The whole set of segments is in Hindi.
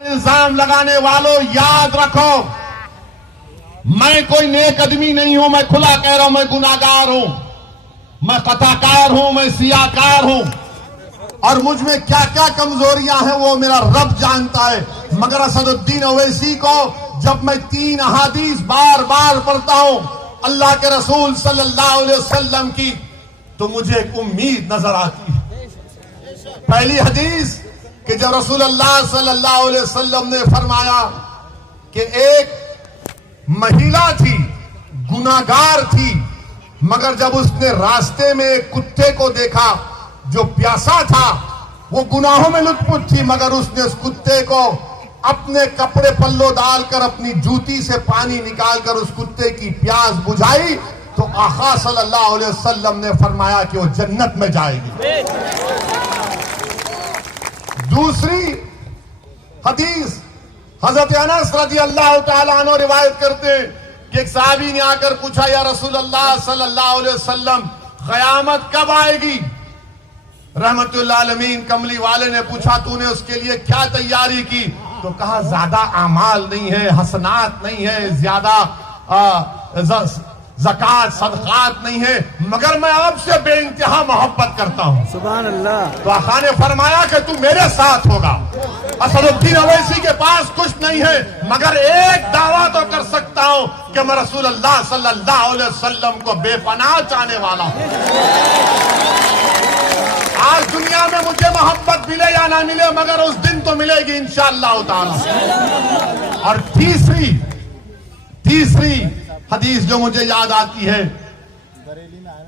इल्जाम लगाने वालों, याद रखो, मैं कोई नेक आदमी नहीं हूं। मैं खुला कह रहा हूं, मैं गुनाहगार हूं, मैं कथाकार हूं, मैं सियाकार हूं, और मुझ में क्या क्या कमजोरियां हैं वो मेरा रब जानता है। मगर असदुद्दीन ओवैसी को जब मैं 3 अहादीस बार बार पढ़ता हूं अल्लाह के रसूल सल्लल्लाहु अलैहि वसल्लम की, तो मुझे एक उम्मीद नजर आती है। पहली हदीस कि जब रसूल अल्लाह सल्लल्लाहु अलैहि वसल्लम ने फरमाया कि एक महिला थी, गुनाहगार थी, मगर जब उसने रास्ते में एक कुत्ते को देखा जो प्यासा था, वो गुनाहों में लुत्फुत थी, मगर उसने उस कुत्ते को अपने कपड़े पल्लो डालकर अपनी जूती से पानी निकालकर उस कुत्ते की प्यास बुझाई, तो आका सल्लल्लाहु अलैहि वसल्लम ने फरमाया कि वो जन्नत में जाएगी। दूसरी हदीस हजरत अनस रजी अल्लाह तआला अन्हु रिवायत करते हैं कि एक साहबी ने आकर पूछा, या रसूल अल्लाह सल्लल्लाहु अलैहि वसल्लम, क़यामत कब आएगी? रहमतुल्लाह आलमीन कमली वाले ने पूछा, तूने उसके लिए क्या तैयारी की? तो कहा, ज्यादा अमाल नहीं है, हसनात नहीं है, ज्यादा ज़कात सदकात नहीं है, मगर मैं आपसे बेइंतहा मोहब्बत करता हूं। सुभान अल्लाह। तो आका ने फरमाया कि तू मेरे साथ होगा। असदुद्दीन ओवैसी के पास कुछ नहीं है, मगर एक दावा तो कर सकता हूं कि मैं रसूल अल्लाह सल्लल्लाहु अलैहि वसल्लम को बेपनाह चाहने वाला हूं। आज दुनिया में मुझे मोहब्बत मिले या ना मिले, मगर उस दिन तो मिलेगी इंशाअल्लाह ताला। और तीसरी हदीस जो मुझे याद आती है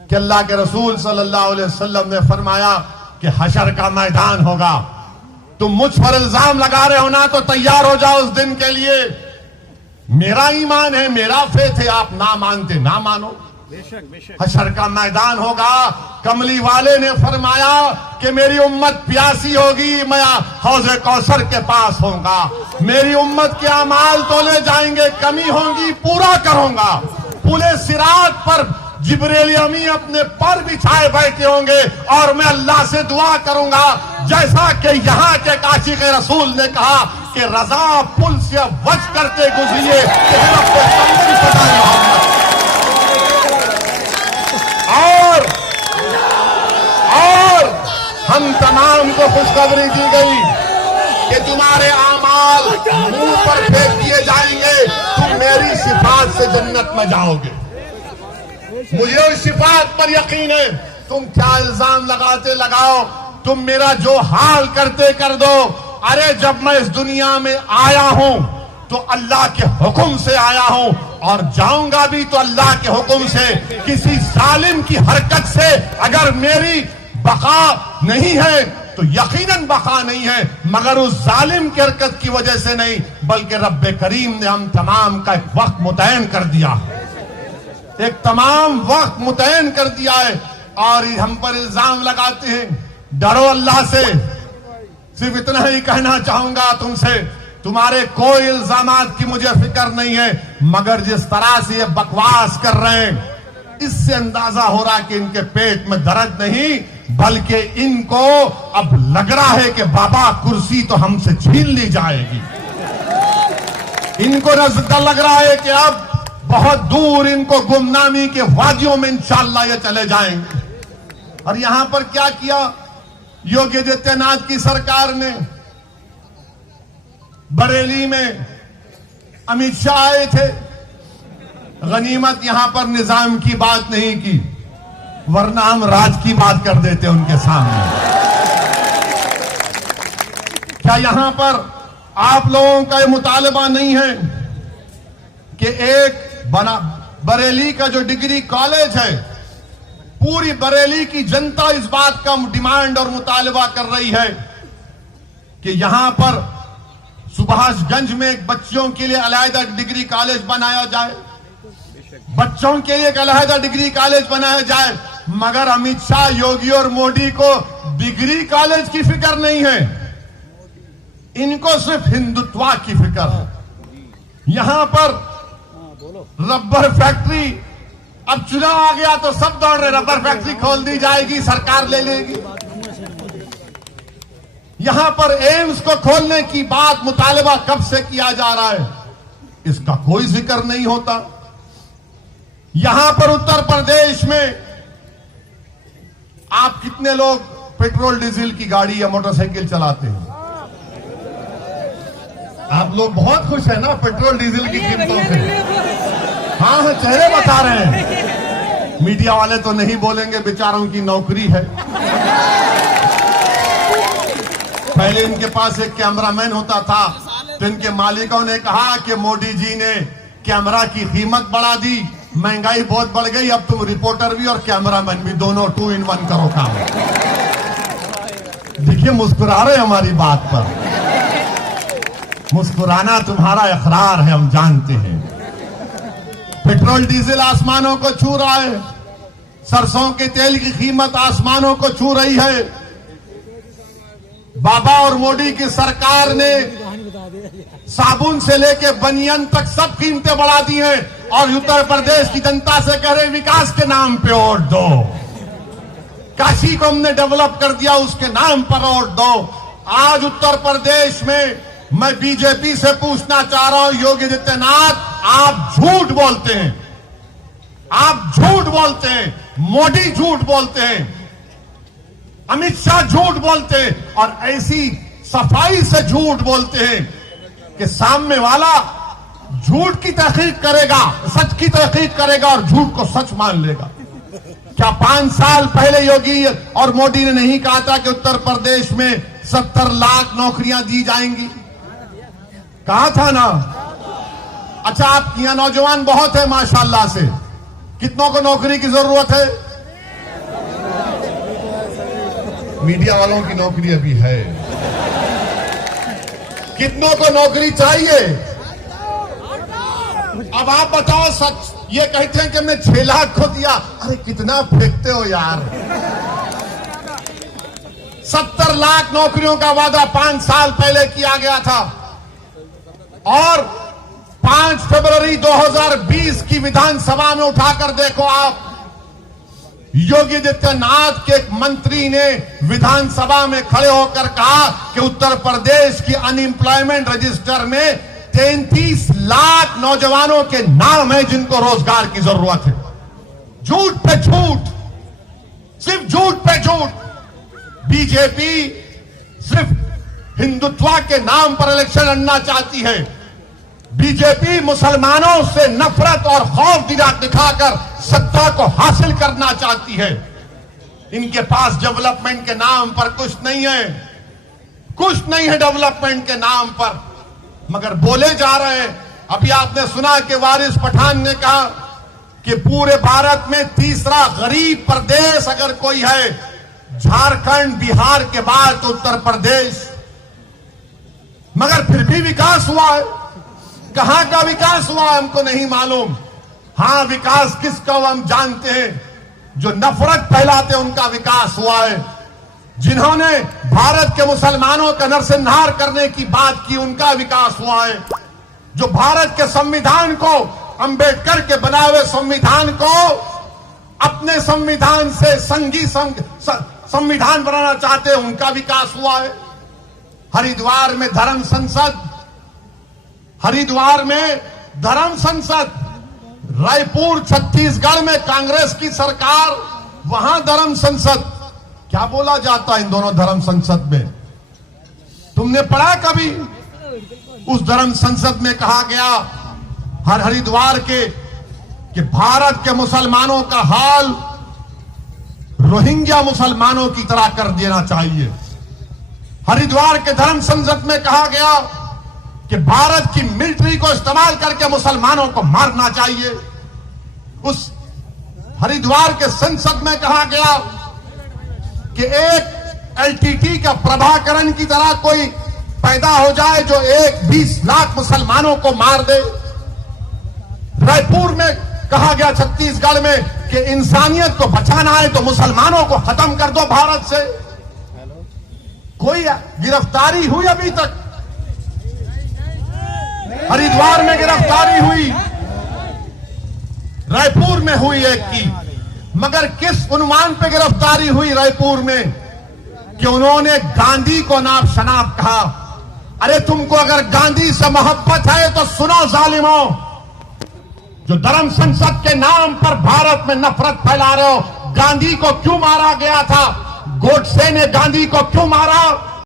कि अल्लाह के रसूल सल्लल्लाहु अलैहि वसल्लम ने फरमाया कि हशर का मैदान होगा, तुम मुझ पर इल्जाम लगा रहे हो ना, तो तैयार हो जाओ उस दिन के लिए। मेरा ईमान है, मेरा फेथ है, आप ना मानते ना मानो। बेशक बेशक। हशर का मैदान होगा। कमली वाले ने फरमाया कि मेरी उम्मत प्यासी होगी, मैं हौज़े कौसर के पास होऊंगा, मेरी उम्मत के अमाल तोले जाएंगे, कमी होंगी पूरा करूंगा। पूरे सिरात पर जिब्रील अमी अपने पर बिछाए बैठे होंगे और मैं अल्लाह से दुआ करूंगा, जैसा कि यहाँ के आशिक़ रसूल ने कहा कि रजा पुल से वज करते गुजरिए और हम तमाम को खुशखबरी दी गई कि तुम्हारे आमाल मुंह पर फेंक दिए जाएंगे, तुम मेरी सिफात से जन्नत में जाओगे। मुझे उस सिफात पर यकीन है। तुम क्या इल्जाम लगाते लगाओ, तुम मेरा जो हाल करते कर दो। अरे जब मैं इस दुनिया में आया हूं तो अल्लाह के हुक्म से आया हूं और जाऊंगा भी तो अल्लाह के हुक्म से। किसी जालिम की हरकत से अगर मेरी बका नहीं है तो यकीनन बका नहीं है, मगर उस जालिम की हरकत की वजह से नहीं, बल्कि रब्बे करीम ने हम तमाम का एक वक्त मुतयन कर दिया, एक तमाम वक्त मुतयन कर दिया है। और हम पर इल्जाम लगाते हैं। डरो अल्लाह से। सिर्फ इतना ही कहना चाहूंगा तुमसे, तुम्हारे कोई इल्जामात की मुझे फिक्र नहीं है, मगर जिस तरह से ये बकवास कर रहे हैं, इससे अंदाजा हो रहा है कि इनके पेट में दर्द नहीं, बल्कि इनको अब लग रहा है कि बाबा कुर्सी तो हमसे छीन ली जाएगी। इनको नजर लग रहा है कि अब बहुत दूर इनको गुमनामी के वादियों में इंशाअल्लाह ये चले जाएंगे। और यहां पर क्या किया योगी आदित्यनाथ की सरकार ने? बरेली में अमित शाह आए थे, गनीमत यहां पर निजाम की बात नहीं की, वरना हम राज की बात कर देते उनके सामने। क्या यहां पर आप लोगों का यह मुतालबा नहीं है कि एक बरेली का जो डिग्री कॉलेज है, पूरी बरेली की जनता इस बात का डिमांड और मुतालबा कर रही है कि यहां पर सुभाषगंज में एक बच्चों के लिए अलहदा डिग्री कॉलेज बनाया जाए, बच्चों के लिए एक अलहदा डिग्री कॉलेज बनाया जाए। मगर अमित शाह, योगी और मोदी को डिग्री कॉलेज की फिक्र नहीं है, इनको सिर्फ हिंदुत्व की फिक्र है। यहां पर रबर फैक्ट्री, अब चुनाव आ गया तो सब दौड़ रहे, रबर फैक्ट्री खोल दी जाएगी, सरकार ले लेगी। यहां पर एम्स को खोलने की बात मुतालबा कब से किया जा रहा है, इसका कोई जिक्र नहीं होता। यहां पर उत्तर प्रदेश में आप कितने लोग पेट्रोल डीजल की गाड़ी या मोटरसाइकिल चलाते हैं? आप लोग बहुत खुश हैं ना पेट्रोल डीजल की कीमतों से? हाँ हाँ, चेहरे बता रहे हैं। मीडिया वाले तो नहीं बोलेंगे, बेचारों की नौकरी है। पहले इनके पास एक कैमरामैन होता था, तो इनके मालिकों ने कहा कि मोदी जी ने कैमरा की कीमत बढ़ा दी, महंगाई बहुत बढ़ गई, अब तुम रिपोर्टर भी और कैमरामैन भी, दोनों 2 in 1 करो काम। देखिए मुस्कुरा रहे हमारी बात पर। मुस्कुराना तुम्हारा इकरार है, हम जानते हैं। पेट्रोल डीजल आसमानों को छू रहा है, सरसों के तेल की कीमत आसमानों को छू रही है। बाबा और मोदी की सरकार ने साबुन से लेके बनियान तक सब कीमतें बढ़ा दी हैं, और उत्तर प्रदेश की जनता से कह रहे विकास के नाम पे वोट दो। काशी को हमने डेवलप कर दिया, उसके नाम पर वोट दो। आज उत्तर प्रदेश में मैं बीजेपी से पूछना चाह रहा हूं, योगी आदित्यनाथ, आप झूठ बोलते हैं, आप झूठ बोलते हैं, मोदी झूठ बोलते हैं, अमित शाह झूठ बोलते हैं, और ऐसी सफाई से झूठ बोलते हैं कि सामने वाला झूठ की तहकीक करेगा, सच की तहकीक करेगा और झूठ को सच मान लेगा। क्या 5 साल पहले योगी और मोदी ने नहीं कहा था कि उत्तर प्रदेश में 70 लाख नौकरियां दी जाएंगी? कहा था ना। अच्छा, आपके यहां नौजवान बहुत है माशाल्लाह से, कितनों को नौकरी की जरूरत है? मीडिया वालों की नौकरी अभी है। कितनों को नौकरी चाहिए? अब आप बताओ सच। ये कहते हैं कि हमने 6 लाख को दिया। अरे कितना फेंकते हो यार। 70 लाख नौकरियों का वादा 5 साल पहले किया गया था, और 5 फरवरी 2020 की विधानसभा में उठाकर देखो आप, योगी आदित्यनाथ के एक मंत्री ने विधानसभा में खड़े होकर कहा कि उत्तर प्रदेश की अनएम्प्लॉयमेंट रजिस्टर में 33 लाख नौजवानों के नाम है जिनको रोजगार की जरूरत है। झूठ पे झूठ, सिर्फ झूठ पे झूठ। बीजेपी सिर्फ हिंदुत्व के नाम पर इलेक्शन लड़ना चाहती है। बीजेपी मुसलमानों से नफरत और खौफ दिखाकर सत्ता को हासिल करना चाहती है। इनके पास डेवलपमेंट के नाम पर कुछ नहीं है, कुछ नहीं है डेवलपमेंट के नाम पर, मगर बोले जा रहे हैं। अभी आपने सुना कि वारिस पठान ने कहा कि पूरे भारत में तीसरा गरीब प्रदेश अगर कोई है, झारखंड बिहार के बाद तो उत्तर प्रदेश। मगर फिर भी विकास हुआ है। कहां का विकास हुआ हमको नहीं मालूम। हां, विकास किसका हुआ हम जानते हैं, जो नफरत फैलाते उनका विकास हुआ है। जिन्होंने भारत के मुसलमानों का नरसंहार करने की बात की, उनका विकास हुआ है। जो भारत के संविधान को, अंबेडकर के बनाए हुए संविधान को अपने संविधान से संघी संविधान बनाना चाहते हैं, उनका विकास हुआ है। हरिद्वार में धर्म संसद, हरिद्वार में धर्म संसद, रायपुर छत्तीसगढ़ में कांग्रेस की सरकार, वहां धर्म संसद। क्या बोला जाता है इन दोनों धर्म संसद में? तुमने पढ़ा कभी? उस धर्म संसद में कहा गया हरिद्वार के कि भारत के मुसलमानों का हाल रोहिंग्या मुसलमानों की तरह कर देना चाहिए। हरिद्वार के धर्म संसद में कहा गया कि भारत की मिलिट्री को इस्तेमाल करके मुसलमानों को मारना चाहिए। उस हरिद्वार के संसद में कहा गया कि एक एलटीटी का प्रभाकरण की तरह कोई पैदा हो जाए जो 20 लाख मुसलमानों को मार दे। रायपुर में कहा गया छत्तीसगढ़ में कि इंसानियत को बचाना है तो मुसलमानों को खत्म कर दो भारत से। कोई गिरफ्तारी हुई अभी तक? हरिद्वार में गिरफ्तारी हुई, रायपुर में हुई एक की, मगर किस अनुमान पे गिरफ्तारी हुई रायपुर में कि उन्होंने गांधी को नाम शनाब कहा। अरे तुमको अगर गांधी से मोहब्बत है तो सुनो जालिमों, जो धर्म संसद के नाम पर भारत में नफरत फैला रहे हो। गांधी को क्यों मारा गया था? गोडसे ने गांधी को क्यों मारा?